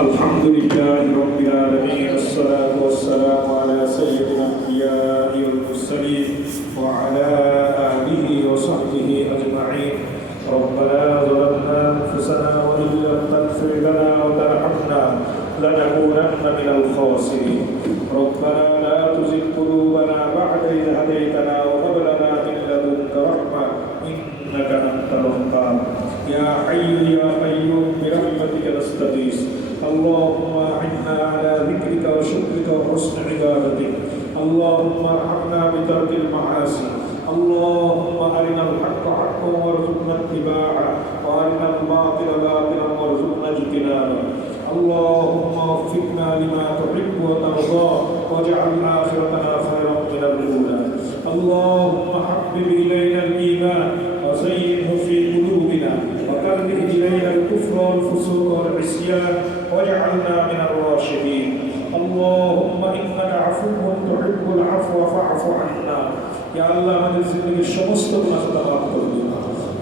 الحمد لله رب العالمين والصلاة والسلام على سيد الأنبياء والمرسلين وعلى آله وصحبه أجمعين. ربنا ظلمنا أنفسنا وإن لم تغفر لنا وترحمنا لنكونن من الخاسرين. ربنا لا تزغ قلوبنا بعد إذ هديتنا وهب لنا من لدنك رحمة إنك أنت الوهاب. يا حي يا قيوم برحمتك نستغيث. اللهم أعنا على ذكرك وشكرك وحسن عبادتك. اللهم ارحمنا بترك المعاصي. اللهم أرنا الحق حقا وارزقنا اتباعه وأرنا الباطل باطلا وارزقنا اجتنابه. اللهم وفقنا لما تحب وترضى واجعل آخرتنا خيرا من الأولى. اللهم حبب إلينا الإيمان وزينه في قلوبنا وكره إلينا الكفر والفسوق والعصيان واجعلنا من الراشدين. اللهم إنك عفو تحب العفو فاعف عنا. يا الله আমাদের জিন্দেগীর সমস্ত গুনাহ মাফ করে দিন।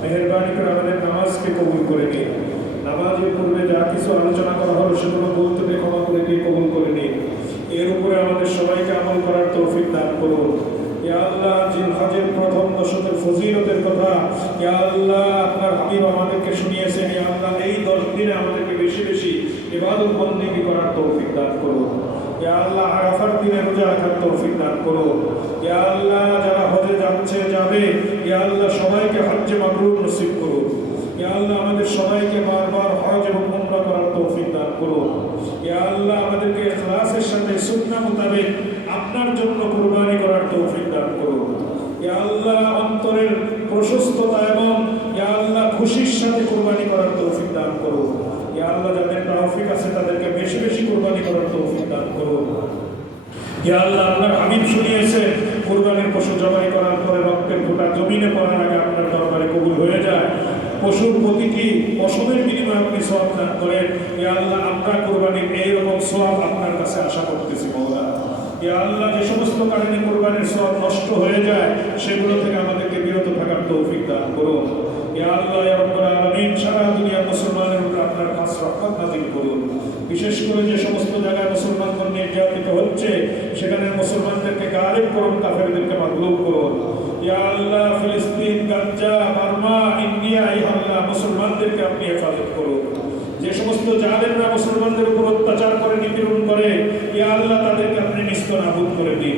মেহেরবানি করে আমাদের নামাজকে কবুল করে নিন। নামাজের পূর্বে যা কিছু আলোচনা করা হলো সেগুলো বলতে ক্ষমা করে দিয়ে কবুল করে নিন। এর উপরে আমাদের সবাইকে আমল করার তৌফিক দান করুন। ইয়া আল্লাহ, জিলহজের প্রথম দশকের ফজিলতের কথা ইয়া আল্লাহ আপনার হাবিব আমাদেরকে শুনিয়েছেন। ইয়া আল্লাহ, এই 10 দিনে আমাদেরকে বেশি বেশি ইবাদত বন্দেগী করার তৌফিক দান করুন। ইয়া আল্লাহ, আরাফার দিনে রোজা রাখার তৌফিক দান করুন। ইয়া আল্লাহ, যারা হজে যাচ্ছে যাবে ইয়া আল্লাহ সবাইকে হজ্জে মাবরুর নসিব করুন। ইয়া আল্লাহ, আমাদের সবাইকে বারবার হজ এবং উমরা করার তৌফিক দান করুন। ইয়া আল্লাহ, আমাদেরকে ইখলাসের সাথে সুন্নাহ মোতাবেক আপনার জন্য কুরবানি করার তৌফিক দান করুন। ইয়া আল্লাহ, অন্তরের প্রশস্ততা এবং ইয়া আল্লাহ খুশির সাথে কুরবানি করার তৌফিক দান করুন। ইয়া আল্লাহ, যাদের তৌফিক আছে তাদেরকে বেশি বেশি কুরবানি করার তৌফিক দান করুন। ইয়া আল্লাহ, আপনার হাবিব শুনিয়েছে কুরবানির পশু জবাই করার পরে রক্তের ফোঁটা জমিনে পড়ার আগে আপনার দরবারে কবুল হয়ে যায়। পশুর প্রতিটি পশমের বিনিময়ে আপনি সওয়াব দান করেন। ইয়া আল্লাহ, আমরা কুরবানির এইরকম সওয়াব আপনার কাছে আশা করতেছি মওলা। ইয়া আল্লাহ, যে সমস্ত কারণে কুরবানির সওয়াব নষ্ট হয়ে যায় সেগুলো থেকে আমাদেরকে বিরত থাকার তৌফিক দান করুন। ইয়া আল্লাহ ইয়া রাব্বুল আলামিন, সারা দুনিয়ার মুসলমানের উপর আপনার খাস রহমত নাযিল করুন। বিশেষ করে যে সমস্ত জায়গায় মুসলমানদের নির্যাতিত হচ্ছে সেখানে মুসলমানদেরকে গালিব করুন, কাফেরদেরকে মাগলুব করুন। ইয়া আল্লাহ, ফিলিস্তিন, গাজা, বার্মা, ইন্ডিয়া ইয়া আল্লাহ মুসলমানদেরকে আপনি হেফাজত করুন। যে সমস্ত জালেমরা মুসলমানদের উপর অত্যাচার করে নিপীড়ন করে ইয়া আল্লাহ তাদেরকে আপনি নিস্তানাবুদ করে দিন।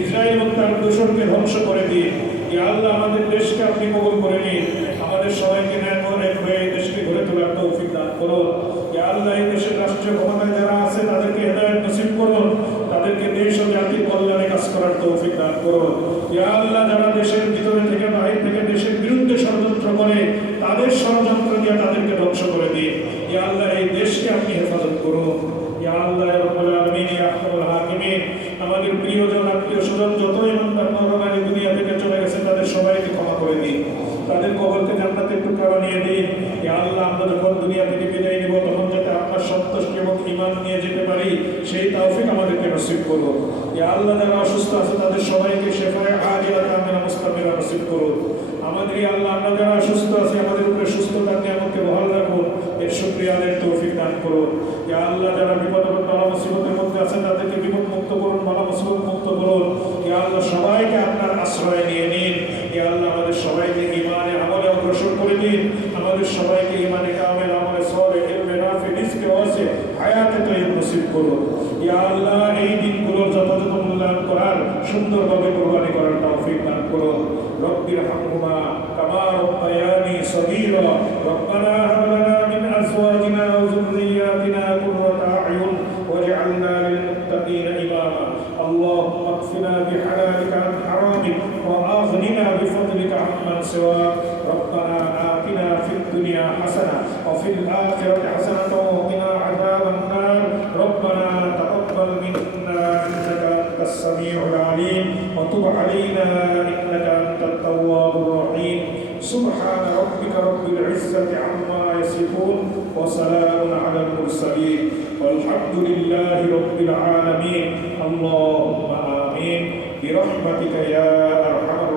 ইসরায়েল এবং তার দূষণকে ধ্বংস করে দিন। ইয়া আল্লাহ, আমাদের দেশকে আপনি কবুল করে নিন। আমাদের সবাইকে ন্যায় এক হয়ে দেশকে গড়ে তোলার তৌফিক দান করুন। ইয়া আল্লাহ, এই দেশের রাষ্ট্রীয় ক্ষমতায় যারা আছে তাদেরকে হেদায়েত নসিব করুন। তাদেরকে দেশ ও জাতির কল্যাণে কাজ করার তৌফিক দান করুন। ইয়া আল্লাহ, যারা দেশের ভিতরে থেকে বাহির থেকে দেশের বিরুদ্ধে ষড়যন্ত্র করে তাদের ষড়যন্ত্র দিয়ে তাদেরকে ধ্বংস করে দিন। ইয়া আল্লাহ, এই দেশকে আপনি হেফাজত করুন। ইয়া আল্লাহ ইয়া রাব্বুল আলামিন ইয়া আরহামুর রাহিমিন, আমাদের প্রিয়জন আত্মীয় স্বজন যত ইমানদার নরনারী দুনিয়া থেকে চলে গেছে তাদের সবাইকে ক্ষমা করে দিন। তাদের কবরকে জান্নাতের টুকরা বানিয়ে দিন। ইয়া আল্লাহ, আমরা যখন দুনিয়া থেকে বিদায় নিব তখন যাতে আপনার সন্তুষ্টি এবং ঈমান নিয়ে যেতে পারি সেই তৌফিক আমাদেরকে নসিব করুন। ইয়া আল্লাহ, যারা অসুস্থ আছে তাদের সবাইকে শিফায়ে আজিলা কামিলা মুস্তামিরা নসিব করুন। আমাদের ইয়া আল্লাহ, আমরা যারা অসুস্থ আছি আমাদের উপরে সুস্থতার নিয়ামতকে বহাল রাখুন, এর শুকরিয়া আদায়ের তৌফিক দান করুন। ইয়া আল্লাহ, যারা বিপদে বালা মুসিবতের মধ্যে আছে তাদেরকে বিপদ মুক্ত করুন, বালা মুসিবত মুক্ত করুন। ইয়া আল্লাহ, সবাইকে আপনার আশ্রয় নিয়ে নিন। ইয়া আল্লাহ, আমাদের সবাইকে ঈমানে আমলে অগ্রসর করে দিন। আমাদের সবাইকে ঈমানে কামিল, আমলে সালেহ, ইলমে নাফি, রিজকে ওয়াসি, হায়াতে তাইয়্যিব নসিব করুন। ইয়া আল্লাহ, এই দিনগুলোর যথাযথ মূল্যায়ন করার, সুন্দরভাবে কুরবানি করার তৌফিক দান করুন। রব্বিরহামহুমা কামা রাব্বায়ানি সগীরা। রব্বানা হাব লানা মিন আজওয়াজিনা ওয়া যুররিয়্যাতিনা কুররাতা আ'য়ুন ওয়াজ'আলনা লিল মুত্তাকিনা ইমামা। اللهم اكفنا بحلالك عن حرامك واغننا بفضلك عمن سواك. ربنا آتنا في الدنيا حسنة وفي الآخرة حسنة وقنا عذاب النار. ربنا تقبل منا إنك أنت السميع العليم وتب علينا إنك أنت التواب الرحيم. سبحان ربك رب العزة عما يصفون وسلام على المرسلين والحمد لله رب العالمين. اللهم آمين برحمتك يا أرحم